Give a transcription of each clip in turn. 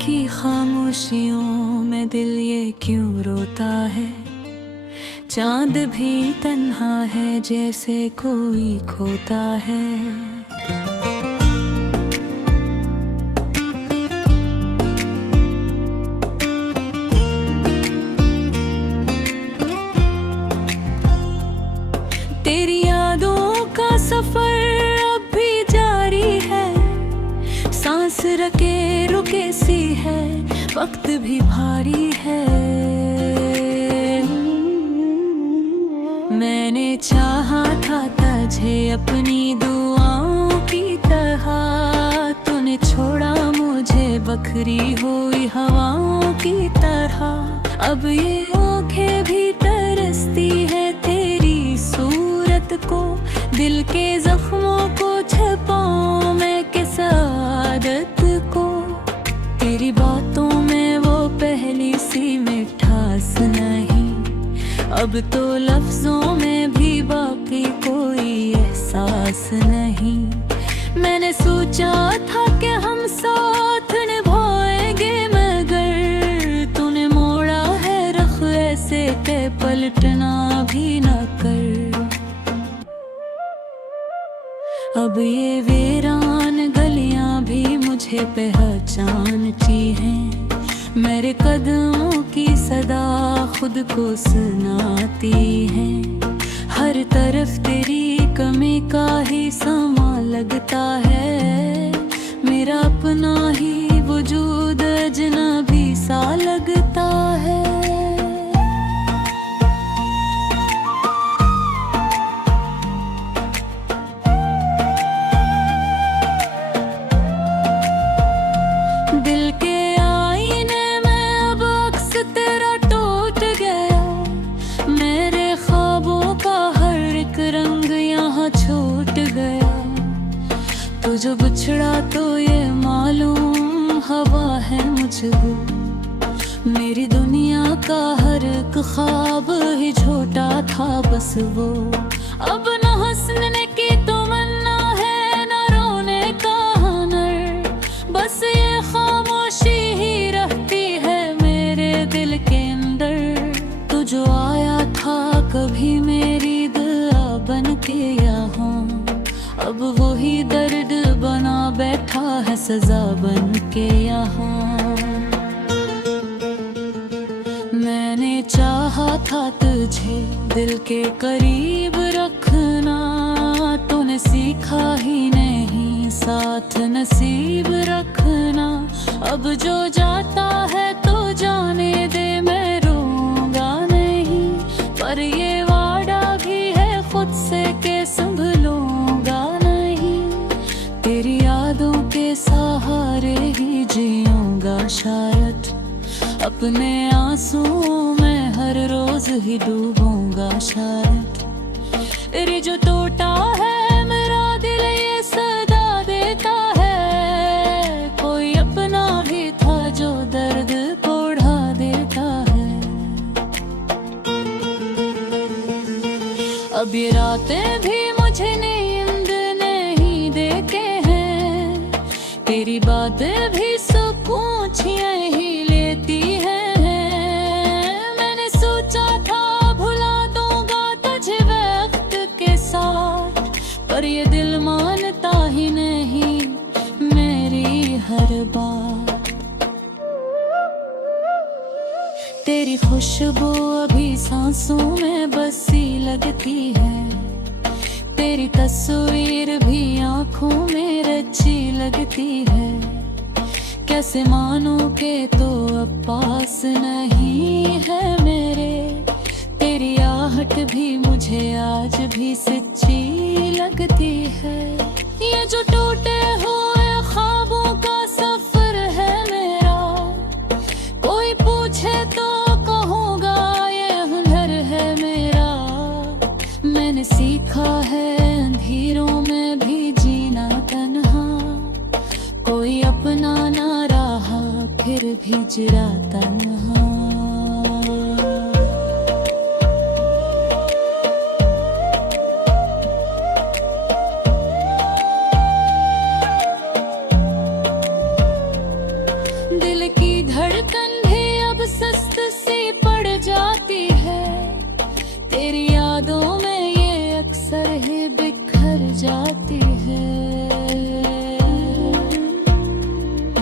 की खामोशियों में दिल ये क्यों रोता है। चांद भी तन्हा है जैसे कोई खोता है। तेरी यादों का सफर अब भी जारी है। सांस रके रुके सी है, वक्त भी भारी है। मैंने चाहा था तुझे अपनी दुआओं की तरह, तूने छोड़ा मुझे बखरी हुई हवाओं की तरह। अब ये आँखें भी तरसती है तेरी सूरत को, दिल के जख्मों को छुपाऊं मैं किस आदत को। तेरी बातों में वो पहली सी मिठास नहीं, अब तो लफ्जों में भी बाकी कोई एहसास नहीं। मैंने सोचा था कि हम साथ निभाएंगे, मगर तूने मोड़ा है रख ऐसे के पलटना भी न कर। अब ये वीरान गलियां भी मुझे पहचानती हैं, मेरे कदमों की सदा खुद को सुनाती है। हर तरफ तेरी कमी का ही समा लगता है, मेरा अपना ही वजूद अजनबी सा लगता है। दिल के आईने में अब अक्स तेरा टूट गया, मेरे ख्वाबों का हर एक रंग यहाँ छूट गया। तू जो बिछड़ा तो ये मालूम हवा है मुझको, मेरी दुनिया का हर एक ख्वाब ही छोटा था बस वो। अब न हंसने की तमन्ना है न रोने का हुनर, बस ये खामोशी ही रहती है मेरे दिल के अंदर। तू जो आया था कभी मेरी दुआ बन के यहाँ, अब वही दर्द बना बैठा है सजा बन के यहाँ। मैंने चाहा था तुझे दिल के करीब रखना, तूने सीखा ही नहीं साथ नसीब रखना। अब जो जाता है तो जाने दे, मैं रोऊंगा नहीं, पर ये वादा भी है खुद से के संभलूंगा नहीं। तेरी यादों के सहारे ही जीऊंगा शायद, अपने आंसुओं में हर रोज ही डूबूंगा शायद। तेरी जो टूटा है मेरा दिल ये सदा देता है, कोई अपना भी था जो दर्द को बढ़ा देता है। अब ये रातें भी मुझे नींद नहीं देते हैं, तेरी बातें भी सुकून छिए ही लेती हैं। मैंने सोचा था भुला दूंगा तुझे वक्त के साथ, पर ये दिल मानता ही नहीं मेरी हर बात। तेरी खुशबू अभी सांसों में बसी लगती है, तेरी तस्वीर भी आँखों में रची लगती है। कैसे मानूं के तो अब पास नहीं है मेरे, तेरी आहट भी मुझे आज भी सच्ची लगती है। ये जो टूटे हुए ख्वाबों का सफर है मेरा, कोई पूछे तो कहूँगा ये हुनर है मेरा। मैंने सीखा है अंधेरों में भी जीना तन्हा, कोई अपना ना रहा फिर भी जरा तन्हा। जाती है।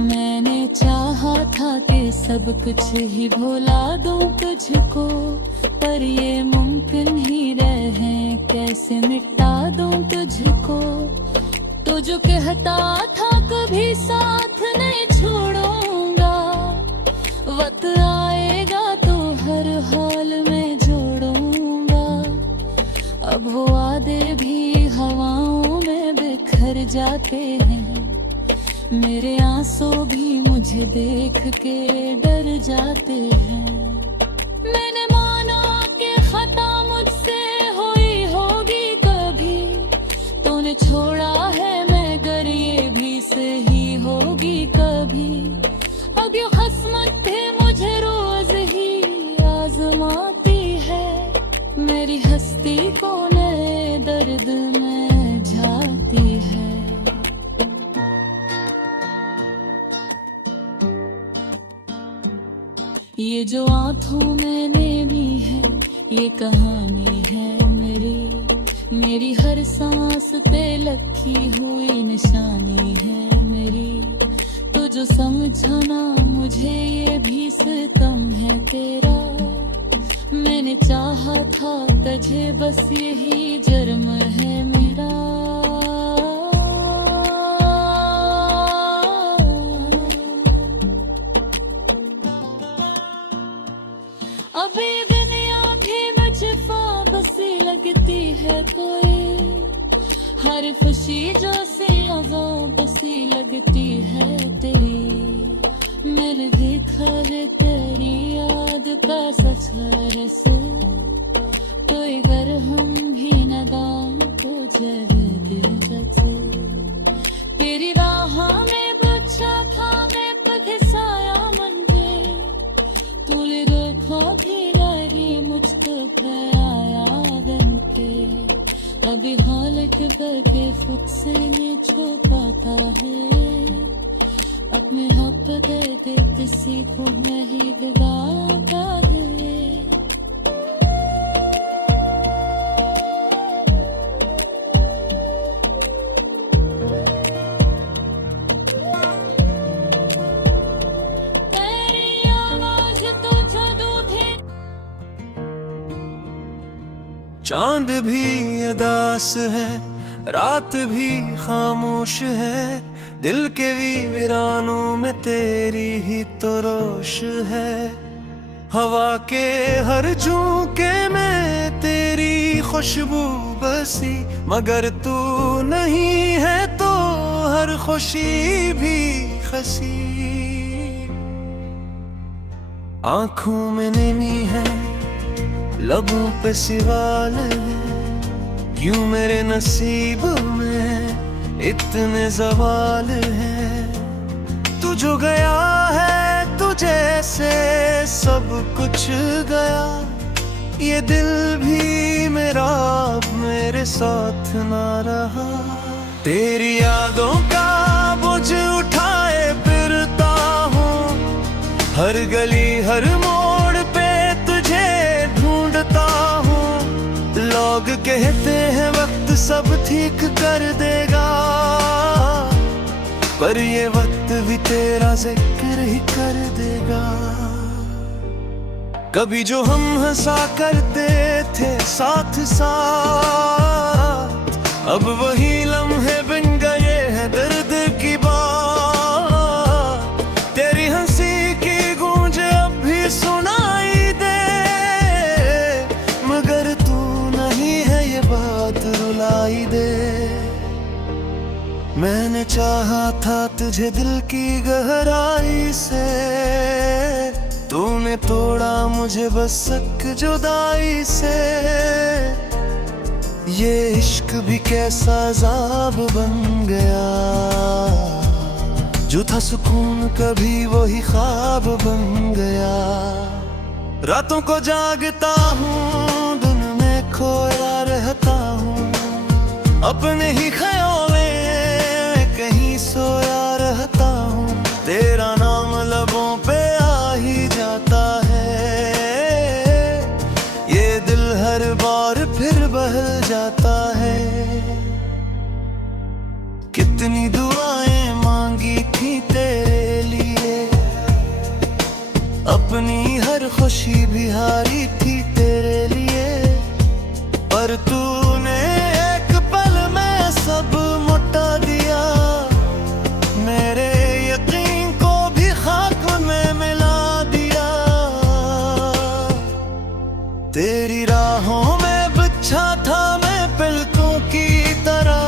मैंने चाहा था कि सब कुछ ही भुला दूं तुझको, पर ये मुमकिन ही रहे, कैसे मिटा दूं तुझको। तो जो कहता था कभी साथ नहीं छोड़ूंगा, वक्त आएगा तो हर हाल में जोड़ूंगा। अब वो वादे भी हवाओं में बिखर जाते हैं, मेरे आंसू भी मुझे देख के डर जाते हैं। मैंने माना कि खता मुझसे हुई होगी कभी, तूने छोड़ा है मगर ये भी सही होगी कभी। अब ये किस्मत मुझे रोज ही आजमाती है, मेरी हस्ती को नए दर्द में झाती है। ये जो आँखों में नेमी है, ये कहानी है मेरी हर सांस पे लखी हुई निशानी है मेरी। तो जो समझो ना मुझे ये भी सितम है तेरा, मैंने चाहा था तुझे बस यही जुर्म है मेरा। अब ये दुनिया भी मुझे फाबसी लगती है कोई, हर खुशी जो सी बसी लगती है तेरी। मैंने देखा है तेरी याद का सच से, कोई घर हम भी नदान को जब दिल से। तेरी राह में बच्चा था मैं पघिसाया मन पे, तूने देखा भी लगी मुझको आया दिन के। अभी हालत करके खुद से नहीं छुपाता है, अपने हक दे दे किसी को नहीं दिलाता है। चांद भी उदास है, रात भी खामोश है, दिल के वीरानों में तेरी ही तो रोश है। हवा के हर झोंके में तेरी खुशबू बसी, मगर तू नहीं है तो हर खुशी भी खसी। आंखों में नमी है, लबों पे सवाल है, क्यों मेरे नसीब में इतने सवाल है। तू जो गया है तुझे से सब कुछ गया, ये दिल भी मेरा अब मेरे साथ ना रहा। तेरी यादों का बोझ उठाए फिरता हूँ, हर गली हर मोड़ पे तुझे ढूंढता हूँ। लोग कहते हैं वक्त सब ठीक कर देगा, पर ये वक्त भी तेरा जिक्र ही कर देगा। कभी जो हम हंसा करते थे साथ साथ, अब वही लम्हे बन गए हैं दर्द की बात। तेरी हंसी की गूंज अब भी सुनाई दे, मगर तू नहीं है ये बात रुलाई दे। मैंने चाहा था तुझे दिल की गहराई से, तूने तोड़ा मुझे बस एक जुदाई से। ये इश्क भी कैसा अज़ाब बन गया, जो था सुकून कभी वही ख्वाब बन गया। रातों को जागता हूँ, दिन में खोया रहता हूँ, अपने ही ख्यालों में कहीं सोया रहता हूँ। तेरा नाम लबों पे आ ही जाता है, ये दिल हर बार फिर बहल जाता है। खुशी भी हारी थी तेरे लिए, पर तूने एक पल में सब मुटा दिया। मेरे यकीन को भी खाक में मिला दिया। तेरी राहों में बिछा था मैं पलकों की तरह,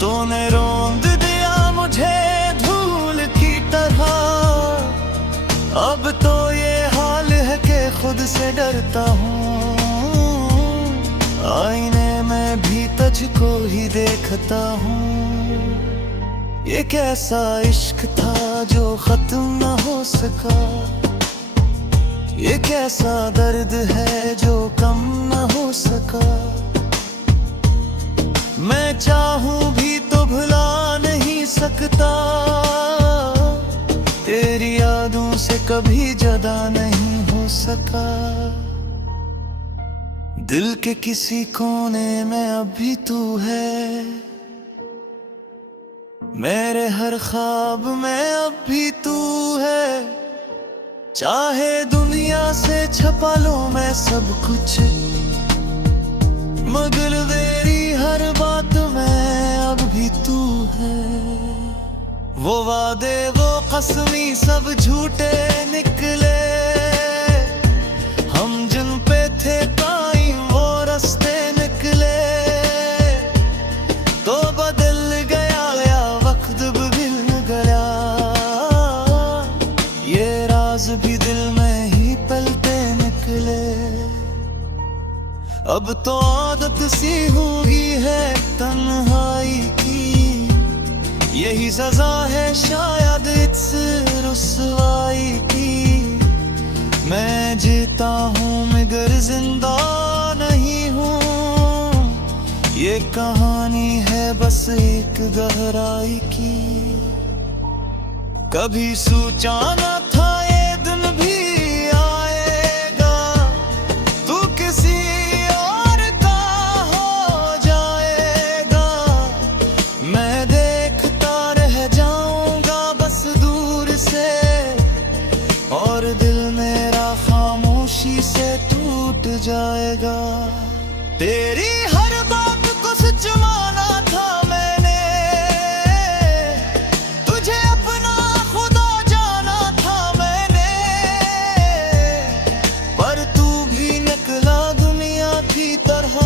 तूने रौंद दिया मुझे धूल की तरह। अब तो ये हाल है कि खुद से डरता हूँ, आईने में भी तुझको ही देखता हूँ। ये कैसा इश्क था जो खत्म न हो सका, ये कैसा दर्द है जो कम न हो सका। मैं चाहूं भी तो भुला नहीं सकता, तेरी यादों से कभी जुदा नहीं हो सका। दिल के किसी कोने में अभी तू है, मेरे हर ख्वाब में अभी तू है। चाहे दुनिया से छपा लो मैं सब कुछ, मगर तेरी हर बात में अब भी तू है। वो वादे वो कसमी सब झूठे निकले, हम जिन पे थे कायम वो रास्ते निकले। तो बदल गया या वक्त बदल गया, ये राज भी दिल में ही पलते निकले। अब तो आदत सी हुई है तन्हाई की, यही सजा है शायद इस रुसवाई की। मैं जीता हूँ मगर जिंदा नहीं हूँ, ये कहानी है बस एक गहराई की। कभी सोचा न था ये दिन भी आएगा, तू किसी और का हो जाएगा। मैं देखता रह जाऊंगा बस दूर से, और दिल मेरा खामोशी से टूट जाएगा। तेरी हर बात को सच माना था मैंने, तुझे अपना खुदा जाना था मैंने। पर तू भी निकला दुनिया की तरह,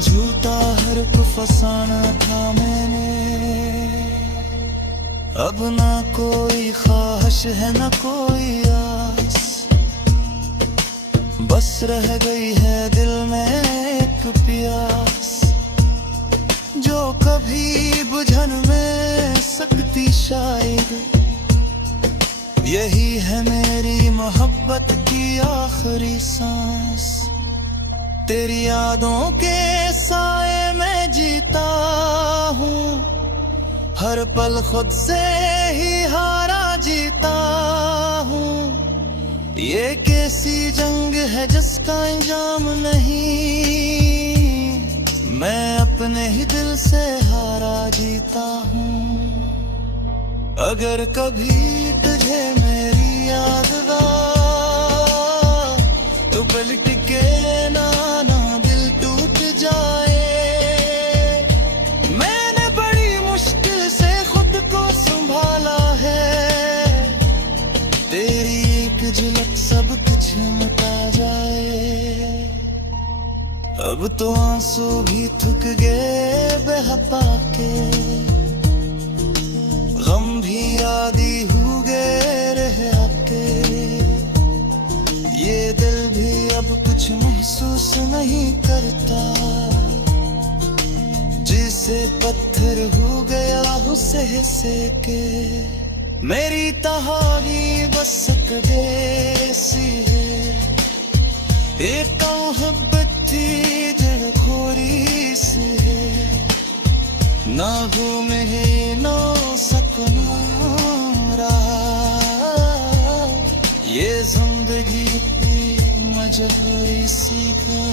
झूठा हर को फसाना था मैंने। अब ना कोई ख्वाहिश है ना कोई आस, बस रह गई है दिल में एक प्यास, जो कभी बुझन में सकती शायद। यही है मेरी मोहब्बत की आखिरी सांस, तेरी यादों के साए में जीता हूँ। हर पल खुद से ही हारा जीता हूँ, ये कैसी जंग है जिसका अंजाम नहीं। मैं अपने ही दिल से हारा जीता हूँ। अगर कभी तुझे मेरी याद आ, तो पलट के ना दिल टूट जाए। मैंने बड़ी मुश्किल से खुद को संभाला है, तेरी एक झलक सब कुछ मिटा जाए। अब तो आंसू भी थक गए बह पाके, गम भी आदी हो गए रह आके। ये दिल भी अब कुछ महसूस नहीं करता, जिसे पत्थर हो गया उसे से के। मेरी कहानी बस कदेसी है, एक मोहब्बत थी जड़ खोरी से है। ना घूमे नो सपना रहा, ये जिंदगी की मजबूरी सी का।